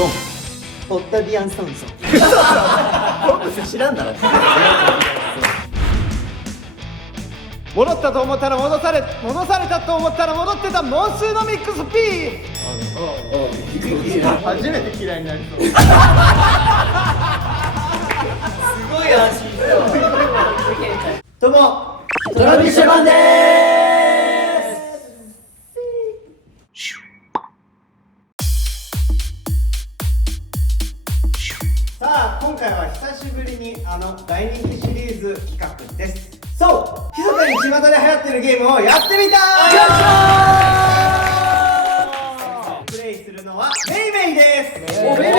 ドン。オッタビアン・ソンソン。知らんだろ。戻ったと思ったら戻されたと思ったら戻ってたモンスーのミックス P。 初めて嫌いになりそう。すごい安心どうもトラビッシュマンでーさあ今回は久しぶりに大人気シリーズ企画です。そう密かに巷で流行ってるゲームをやってみたー。プレイするのはメイメイです。おめめ。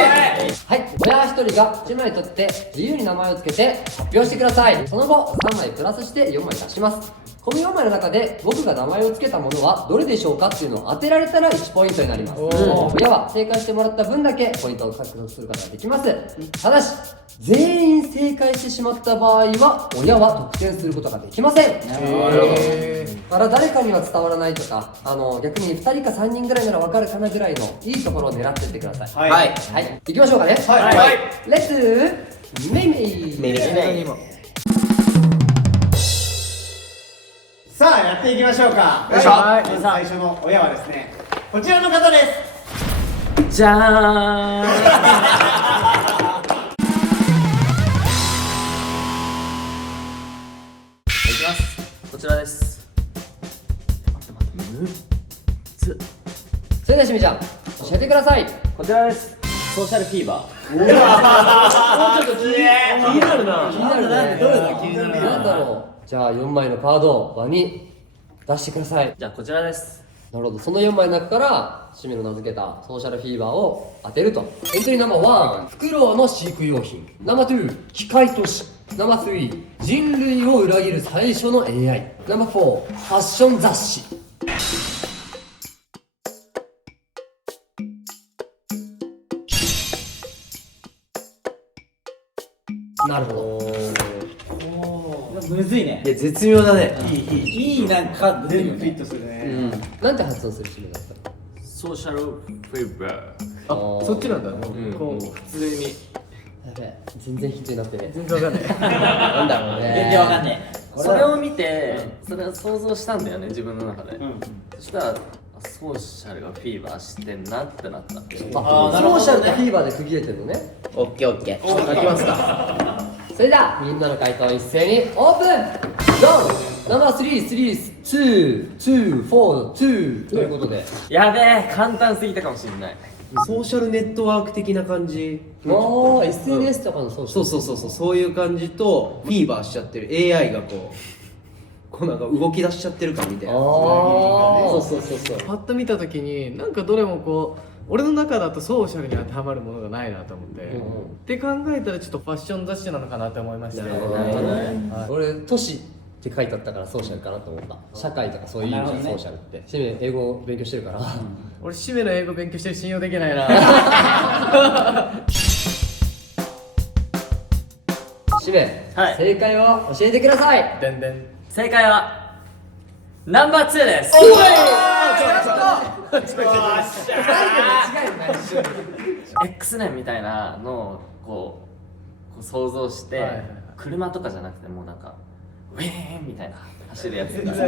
はい、親一人が1枚取って自由に名前を付けて発表してください。その後3枚プラスして4枚出します。この4枚の中で僕が名前を付けたものはどれでしょうかっていうのを当てられたら1ポイントになります。親は正解してもらった分だけポイントを獲得することができます。ただし全員正解してしまった場合は親は得点することができません。だから誰かには伝わらないとか逆に2人か3人ぐらいなら分かるかなぐらいのいいところを狙っていってください。はい。はい、行きましょうかね。はい、レッツメイメイ。メイメイ。さあやっていきましょうか。よいしょ。まず最初の親はですねこちらの方です。じゃーん。いきます。こちらです。それではしみちゃん教えてください。こちらです。ソーシャルフィーバー。もうちょっと気になるな。気になるね。どれだ気になるなんだろう。じゃあ4枚のカードを場に出してください。じゃあこちらです。なるほど。その4枚の中からしみの名付けたソーシャルフィーバーを当てると。エントリーナンバー1、フクロウの飼育用品。ナンバー2、機械都市。ナンバー3、人類を裏切る最初の AI。ナンバー4、ファッション雑誌。なるほど。むずいね。いや絶妙だね。いいなんか全部フィットするね。なんて発音するしみだったら。ソーシャルフィーバー。あ、そっちなんだ。んこう普通にやべえ、全然ヒントになってね。全然わかんない。なんだろうね。全然わかんねそれを見て、それを想像したんだよね、自分の中で。そしたら、あソーシャルがフィーバーしてんなってなった。あ、ソーシャルとフィーバーで区切れてるのね。オッケーオッケー。書きますか。それではみんなの回答を一斉にオープン。ドン。ナンバー3、3、2、2、4、2ということで。やべえ、簡単すぎたかもしれない。ソーシャルネットワーク的な感じ。もう SNS とかのソーシャル。そういう感じとフィーバーしちゃってる AI がこうなんか動き出しちゃってる感みたいな。そう。パッと見た時になんかどれもこう俺の中だとソーシャルに当てはまるものがないなと思って、って考えたらちょっとファッション雑誌なのかなって思いましたね。俺都市って書いてあったからソーシャルかなと思った。社会とかそういう意味じゃん、ソーシャルって。しめ英語を勉強してるから。俺シメの英語勉強してる信用できないな。しめ、はい正解を教えてください。でんでん。正解は、ナンバー2です。X 年みたいなのをこう想像して、はいはいはい車とかじゃなくてもうなんかウィーンみたいな走るやつが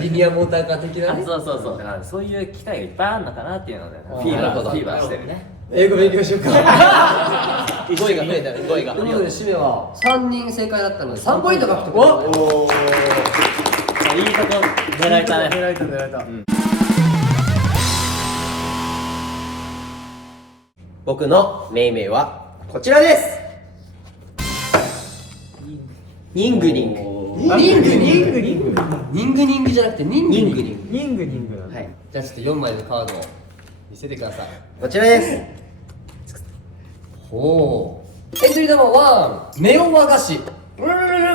リニアモーターカー的なね。そうだからそういう機会がいっぱいあるのかなっていうのでフィーなるほどバーしてるね。英語勉強しようか。語彙が増えたね、語彙が。ということでしめは3人正解だったので3ポイント獲得です。いいとこ狙えたね。狙えた狙えた。僕のメイメイはこちらです。ニングニング。ニングじゃなくてニングニング。ニングニングなんだ。はい、じゃあちょっと4枚のカードを見せてください。こちらです。ほう。エントリーナンバー1、ネオ和菓子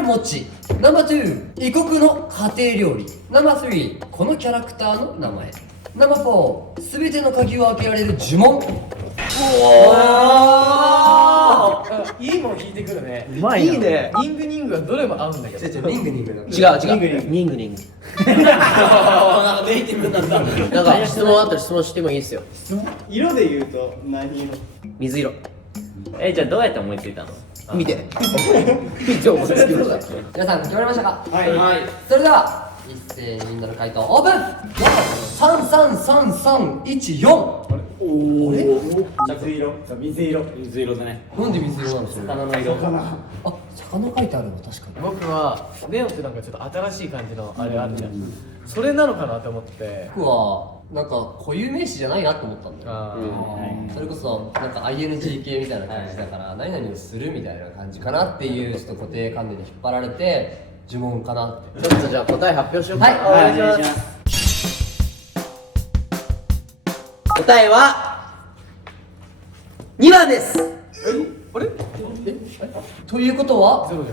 餅。ナンバー2、異国の家庭料理。ナンバー3、このキャラクターの名前。ナンバー4、すべての鍵を開けられる呪文。おーわいいもん引いてくるね。うまいな。いいね。ニングニングはどれも合うんだけど。リングニングの違うニングニング。なんかネイティブになった。なんか質問あったら質問してもいいですよ。色で言うと何色？水色。じゃあどうやって思いついたの？見て。見て思いつきました。皆さん決まりましたか？はい。それでは一斉にみんなの回答オープン。333314。水色。水色。水色だね。なんで水色なの？魚の色。あ、魚書いてあるの確かに。僕はネオってなんかちょっと新しい感じのあれあるじゃん。それなのかなと思って。僕はなんか固有名詞じゃないなと思ったんだよ。あそれこそなんか ING 系みたいな感じだから何々をするみたいな感じかなっていうちょっと固定観念に引っ張られて呪文かなって。ちょっとじゃあ答え発表しようか。はいお願いします。答えは2番です。ということはゼロじ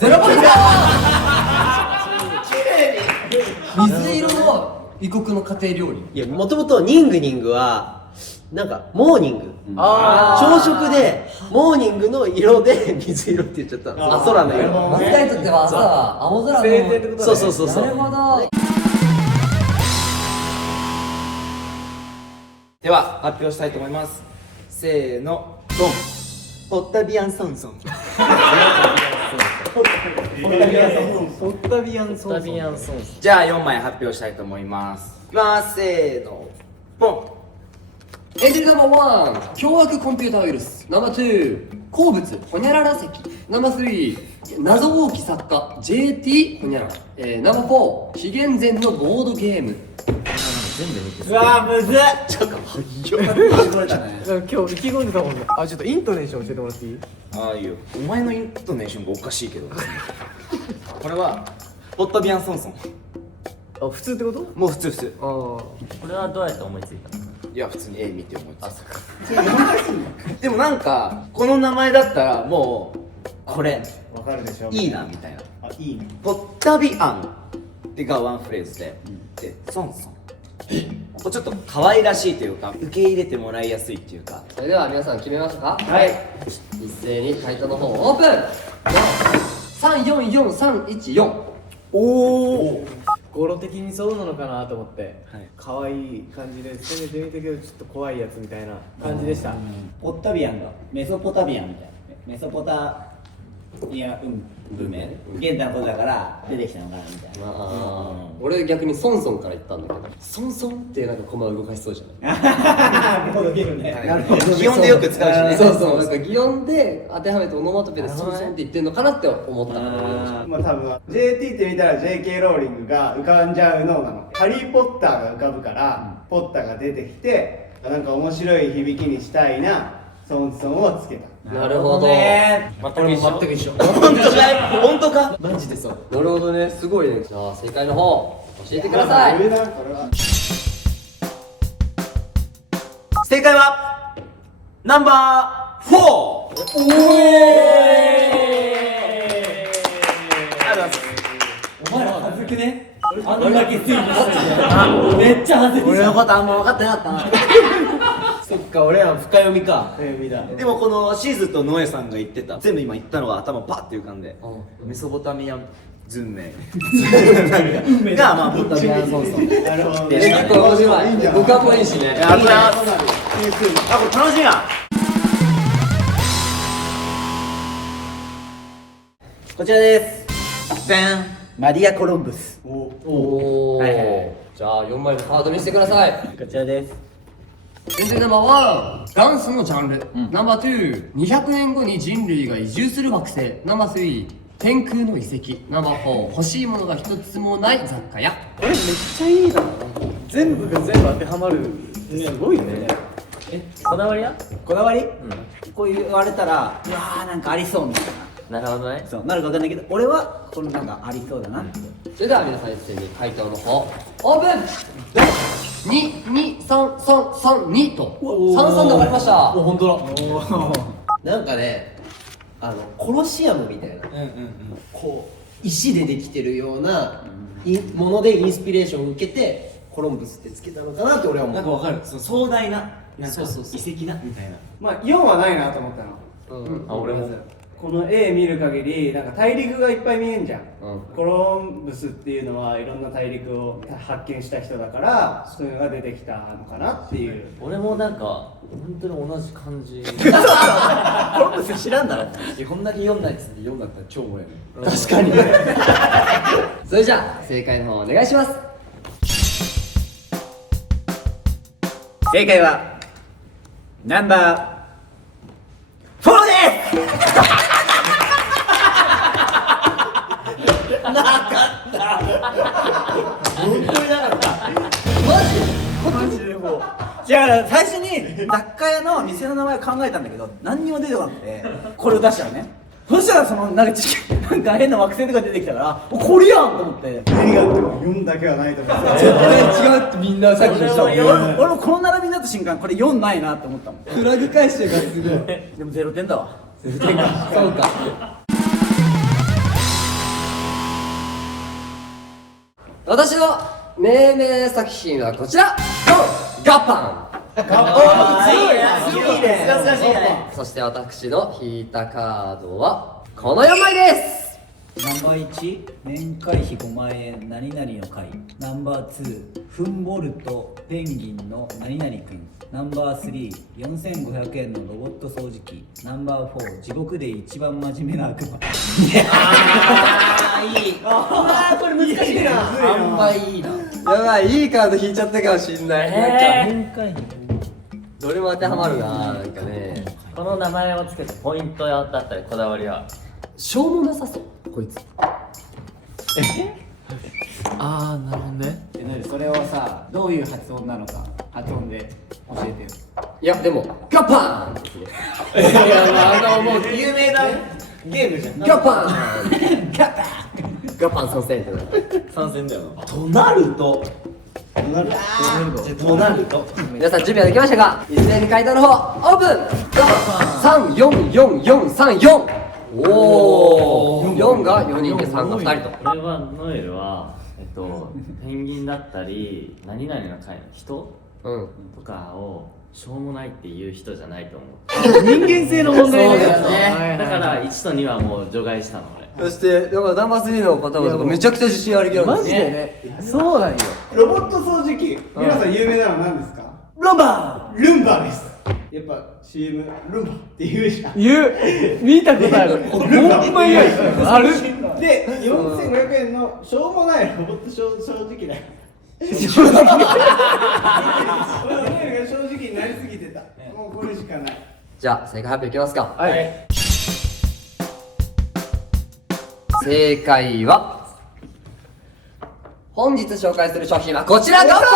ゼロポイント。水色の異国の家庭料理。いや、もともとニングニングはなんかモーニング、ゃ朝食でモーニングの色で水色って言っちゃったんですよ。空の色。松田にとっては朝は青空の。晴天ってことだね。そうそうそうそう。なるほど。では発表したいと思います。せーの、ドン。ポッタビアンソンソン。ポッタビアンソンソン。じゃあ4枚発表したいと思います。いきます。せーの、ポン。エントリーナンバー1、凶悪コンピューターウイルス。ナンバー2、鉱物ホニャララ石。ナンバー3、謎多き作家 JT ホニャララ。ナンバー4、紀元前のボードゲーム。うわーむずっ。今日意気込んでたもんね。あ、ちょっとイントネーション教えてもらっていい？ああいいよ。お前のイントネーションがおかしいけど。これは、ポッタビアンソンソン。あ、普通ってこと？もう普通普通。あこれはどうやって思いついたの？いや、普通に絵見て思いついた。でもなんか、この名前だったらもう、これ、わかるでしょ。いいな、みたいな。あ、いいね。ポッタビアンってがワンフレーズで、で、ソンソン。これちょっと可愛らしいというか、受け入れてもらいやすいっていうか。それでは皆さん決めましたか？はい。一斉に回答の方オープン。344314。おお。語呂的にそうなのかなと思って、はい可愛い感じで攻めてみたけどちょっと怖いやつみたいな感じでした。ポッタビアンがメソポタビアンみたいな。メソポタミア文明現代のことだから出てきたのかなみたいな。俺逆にソンソンから言ったんだけど、ソンソンってなんか駒動かしそうじゃない？ボードゲームね。なるほど。擬音でよく使うしね。そうそう、なんか擬音で当てはめてオノマトペでソンソンって言ってんのかなって思ったから思いました。まあ多分 JT って見たら JK ローリングが浮かんじゃうのなの。ハリー・ポッターが浮かぶから、ポッターが出てきてなんか面白い響きにしたいなソンソンをつけた。なるほど。ね。全く一緒。本当か？マジでそう。なるほどね、すごいね。じゃあ正解の方教えてください。上なこれは。正解は、ナンバー4。ありがとうございます。お前ら恥ずくね。あんだけ推理してた。めっちゃ恥ずく。俺のことあんま分かってなかったな。そっか、俺ら深読みか。でもこのシーズとノエさんが言ってた、全部今言ったのが頭パッて浮かんで、メソポタミア文明がまあポッタビアンソンソン。なるほど結ね。これ面白い。僕はもういいしね。ありがとうございます。あ、これ楽しみや。こちらです。でん。マリア・コロンブス。おお。はいはいじゃあ4枚のカード見せてください。こちらです。エントリーナンバー1、ダンスのジャンル。ナンバー2、200年後に人類が移住する惑星。ナンバー3、天空の遺跡。ナンバー4、欲しいものが一つもない雑貨屋。これめっちゃいいな。全部が全部当てはまる。すごいね。こだわりは？こだわり？こう言われたら、うわーなんかありそうみたいな。なるほどね。そうなるかわかんないけど、俺はこのなんかありそうだなって。それでは皆さん一斉に回答の方オープン。22332と33で終わりました。本当だ。なんかね、コロシアムみたいな、こう石でできてるようなものでインスピレーションを受けてコロンブスってつけたのかなって俺は思う。なんかわかる。その壮大な、なんかそうそうそう遺跡なみたいな。まあ4はないなと思ったの。あ、俺も。この絵見る限りなんか大陸がいっぱい見えんじゃん、うんコロンブスっていうのはいろんな大陸を発見した人だからそういうのが出てきたのかなっていう俺もなんか本当に同じ感じ。コロンブス知らんだろ。こんだけ読んないっつって読んだったら超おもろいね。確かに。それじゃあ正解の方お願いします。正解はナンバー4ですマジでもう。じゃあ最初に雑貨屋の店の名前を考えたんだけど何にも出てこなくてこれを出したのね。そしたらそのなんかなんか変な惑星とか出てきたからこれやんと思ってありがとう4だけはないと思う絶対違うってみんなさっき言ったもん。俺もこの並びになった瞬間これ4ないなって思ったもん。フラグ返してるからすごい。でも0点だわ。そうか。私の命名作品はこちら。ガッパいいね。難しいね。ン。そして私の引いたカードはこの4枚です。ナンバー1年会費5万円何々の会。ナンバー2フンボルトペンギンの何々くん。ナンバー34500円のロボット掃除機。ナンバー4地獄で一番真面目な悪魔。いい。これ難しいな。あんまいいな。やばい、いいカード引いちゃったかもしんない。年会費どれも当てはまるな、なんかね。この名前をつけたポイントだったりこだわりは。しょうもなさそうこいつ。ああ、なるほどね。それをさどういう発音なのか発音で教えてよ。いやでもガッパン。もう有名なゲームじゃん。ガッパン。ガッパン参戦ってなる。参戦だよな。となると。となると。皆さん準備はできましたか？一斉に回答の方オープン。3444434。おお。4が4人で3が2人と。これはノエルはペンギンだったり何々の会の人うん。とかをしょうもないっていう人じゃないと思う。人間性の問題そうだよねだから1と2はもう除外したの俺。そしてだからナンバー3の方々とかめちゃくちゃ自信ありげなんですマジでね。そうなんよ。ロボット掃除機皆さん有名なの何ですか？ロバルンバです。やっぱ CM ルンバって言うじゃん。言う。見たことある。ほんま嫌や。ある。で4500円のしょうもないロボット掃除機だよ。正直が正直になりすぎてた。もうこれしかない。じゃあ正解発表いきますか。はい。正解は本日紹介する商品はこちらガッパーン。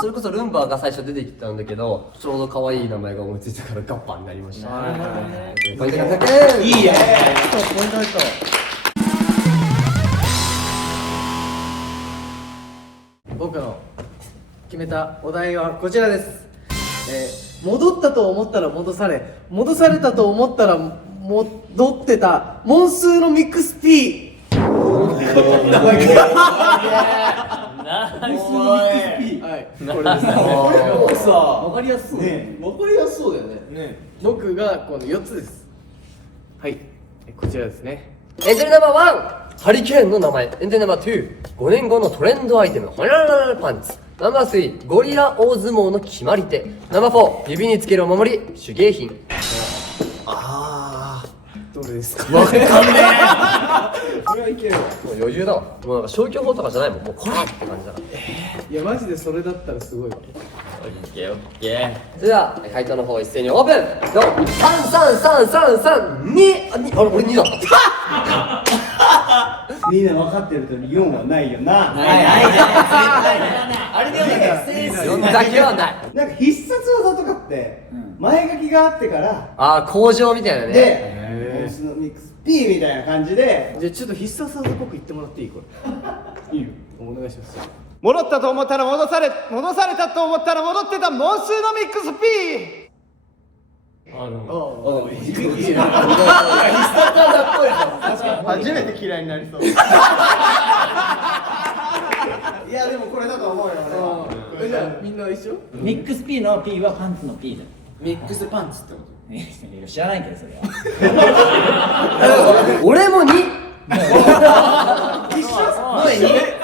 それこそルンバが最初出てきたんだけどちょうど可愛い名前が思いついたからガッパーになりました。ポイントが100円。いいや。ポイント入った。僕の決めたお題はこちらです。戻ったと思ったら戻され、戻されたと思ったら戻ってたモンスーのミックス P。はい、これですね。これさ、わかりやすそう。ねわかりやすそうだよね。僕がこの4つです。はい、こちらですね。エントリーナンバー1ハリケーンの名前。エントリーナンバー2 5年後のトレンドアイテムホニャラララパンツ。ナンバー3ゴリラ大相撲の決まり手。ナンバー4指につけるお守り手芸品。どれですか？これはいけるわ。もう余裕だわ。もうなんか消去法とかじゃないもん。もうこらって感じだから。いやマジでそれだったらすごいわ。オッケーオッケー。それでは回答の方一斉にオープン。どうも33332。あれ俺2だった。みんな分かってるとり4はないよな。ないじゃん。あれで4だけはない。なんか必殺技とかって前書きがあってからああ工場みたいなね。でモンスのミックス P みたいな感じでじゃあちょっと必殺技っぽく言ってもらっていいこれ？いいよ。お願いします。戻ったと思ったら戻されたと思ったら戻ってたモンスーのミックス P。初めて嫌いになりそう。いやでもこれだと思うよ。みんな一緒？ミックス P の P はパンツの P だ。ミックスパンツってこと知らないけどそれは。俺も2。一緒？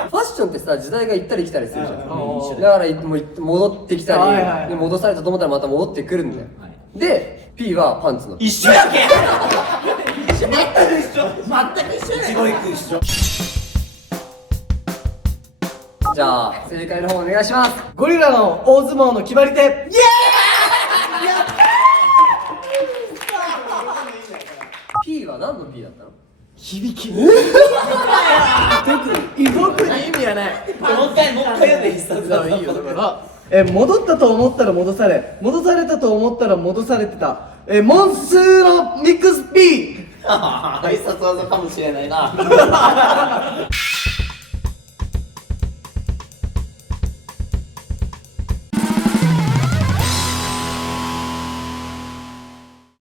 ファッションってさ、時代が行ったり来たりするじゃん。だからもう戻ってきたり、はいはいはいで戻されたと思ったらまた戻ってくるんだよ。で P はパンツの。一緒やけ全く一緒一語一句一緒。じゃあ正解の方お願いします。ゴリラの大相撲の決まり手。イエーイ。 P は何の P だったの？響き。特に意味はない。もう一回読んで必殺技。いいよだから。戻ったと思ったら戻され、戻されたと思ったら戻されてた。モンスーのミックス P。必殺技かもしれないな。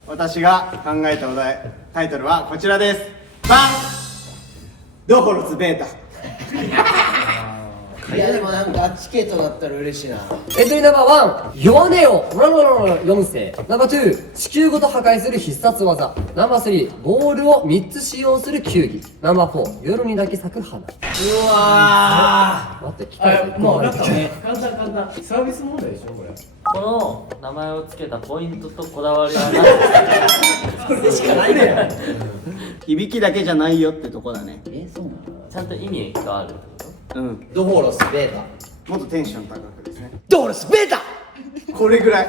私が考えたお題、タイトルはこちらです。バンドホロスベータ。いやでもなんかチケットだったら嬉しいな。エントリーナンバー1、弱音を4世。ナンバー2、地球ごと破壊する必殺技。ナンバー3、ボールを3つ使用する球技。ナンバー4、夜にだけ咲く花。うわ待って、機械がもうなんかね、簡単。サービス問題でしょこれ。この名前を付けたポイントとこだわりは何ですか？響きだけじゃないよってとこだね。そうなの？ちゃんと意味があるってこと？うん。ードホロスベータ。もっとテンション高くですね。ドホロスベータ。これぐらい。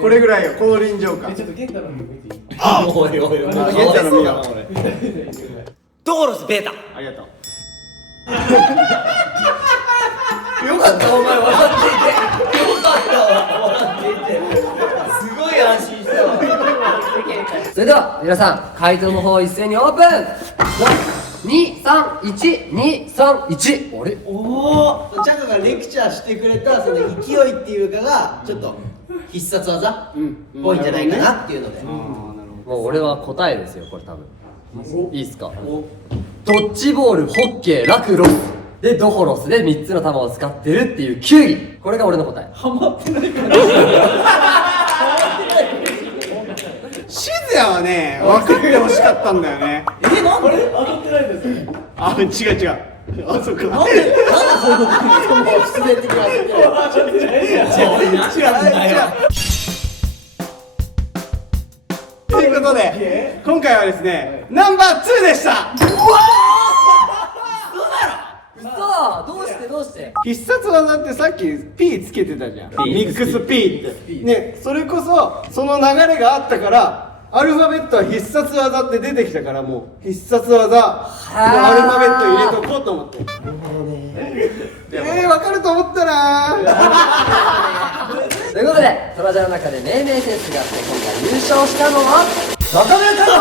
これぐらいよ、この臨場感。ちょっと健太の見ていい？あおいおいおい。あ、ゲンタの見よ。ドホロスベータ。ありがとう。よかったお前笑っていて。よかったわ笑っていて。すごい安心したわ。それでは皆さん回答の方一斉にオープン。231231231。あれ？おお。チャカがレクチャーしてくれたその勢いっていうかがちょっと必殺技っぽいんじゃないかなっていうので。もう俺は答えですよこれ多分。いいっすか？ドッジボール、ホッケー、ラクロスでドホロスで3つの球を使ってるっていう球技。これが俺の答え。シズヤはね、分かってほしかったんだよね。なんで？当たってないです。あ、違う。あ、そっか。なんでそういうこと言うの？もう必然的なって。違う。ということで、今回はですね、ナンバー2でした。嘘！どうして？必殺技ってさっき P つけてたじゃん。ミックス P ってね、それこそその流れがあったからアルファベットは必殺技って出てきたから、もう必殺技のアルファベット入れとこうと思って。分かると思ったなということでトラジャの中で命名センスがあって今回優勝したのは中村太郎。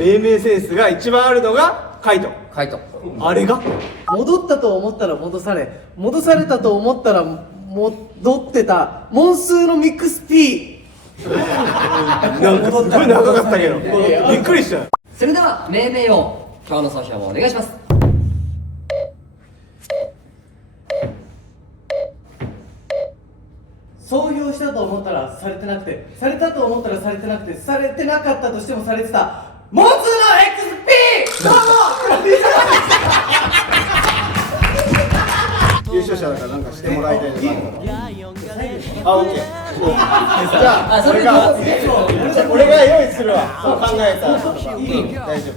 命名センスが一番あるのがカイト。カイト。あれが戻ったと思ったら戻され、戻されたと思ったら戻ってた。モンスーのミックス P。なんかすごい長かったけどびっくりした。それでは命名を今日の総評をお願いします。総評したと思ったらされてなくて、されたと思ったらされてなくて、されてなかったとしてもされてた。モンスーの XP。どうも。優勝者だからなんかしてもらいたいのがあるから。あ、オッケー。じゃあ、俺が用意するわ。そう考えた。大丈夫。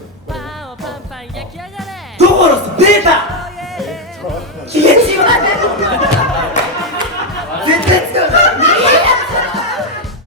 ドホロスベータ。消えちまえ。